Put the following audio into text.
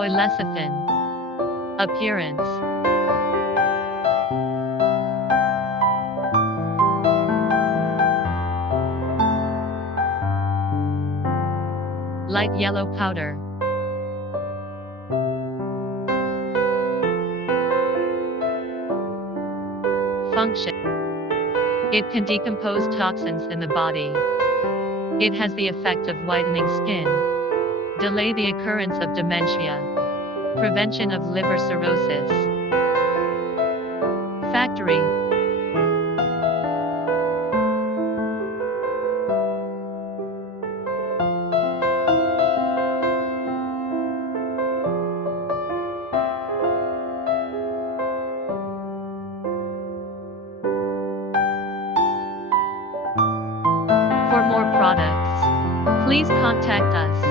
Soy Lecithin. Appearance. Light yellow powder. Function. It can decompose toxins in the body. It has the effect of whitening skin, delay the occurrence of dementia, prevention of liver cirrhosis. Factory. For more products, please contact us.